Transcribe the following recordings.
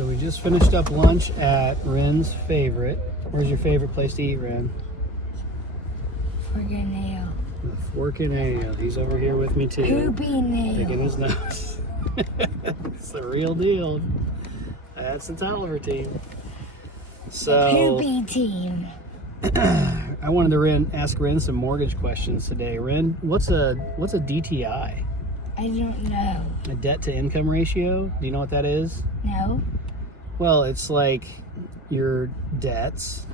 So we just finished up lunch at Ren's favorite. Where's your favorite place to eat, Ren? Fork and nail. The Fork and Ale. He's over here with me too. Poopy nail. Picking his nose. It's the real deal. That's the Tolliver team. So Poopy team. I wanted to ask Ren some mortgage questions today. Ren, what's a DTI? I don't know. A debt to income ratio? Do you know what that is? No. Well, it's like your debts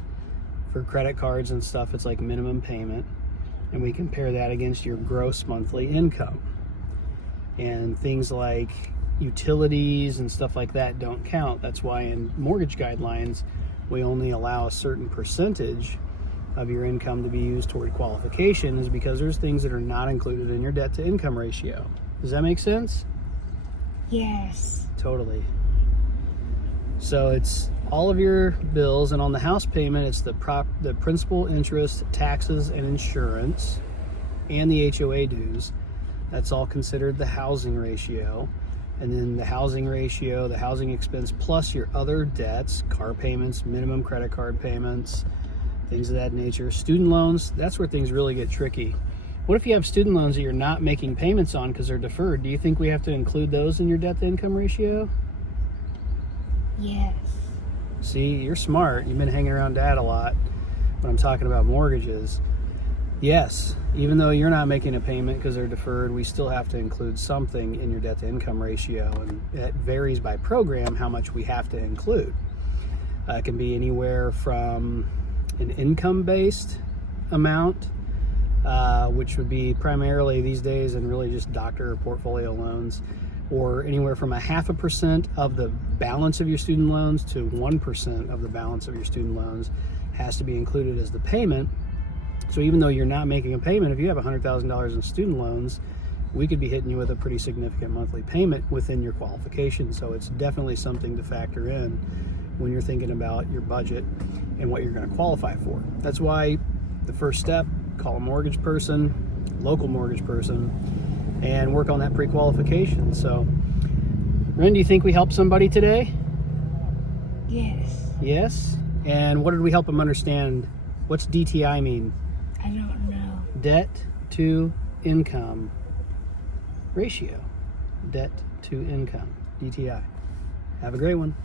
for credit cards and stuff. It's like minimum payment, and we compare that against your gross monthly income. And things like utilities and stuff like that don't count. That's why in mortgage guidelines, we only allow a certain percentage of your income to be used toward qualification, is because there's things that are not included in your debt to income ratio. Does that make sense? Yes. Totally. So it's all of your bills, and on the house payment, it's the principal, interest, taxes, and insurance, and the HOA dues. That's all considered the housing ratio. And then the housing ratio, the housing expense, plus your other debts, car payments, minimum credit card payments, things of that nature. Student loans, that's where things really get tricky. What if you have student loans that you're not making payments on because they're deferred? Do you think we have to include those in your debt to income ratio? Yes. See, you're smart. You've been hanging around Dad a lot when I'm talking about mortgages. Yes, even though you're not making a payment because they're deferred, we still have to include something in your debt to income ratio, and it varies by program how much we have to include. It can be anywhere from an income-based amount, which would be primarily these days and really just doctor or portfolio loans, or anywhere from 0.5% of the balance of your student loans to 1% of the balance of your student loans has to be included as the payment. So even though you're not making a payment, if you have $100,000 in student loans, we could be hitting you with a pretty significant monthly payment within your qualification. So it's definitely something to factor in when you're thinking about your budget and what you're going to qualify for. That's why the first step, call a mortgage person, local mortgage person, and work on that pre-qualification. So, Ren, do you think we helped somebody today? Yes. Yes? And what did we help them understand? What's DTI mean? I don't know. Debt to income ratio. Debt to income. DTI. Have a great one.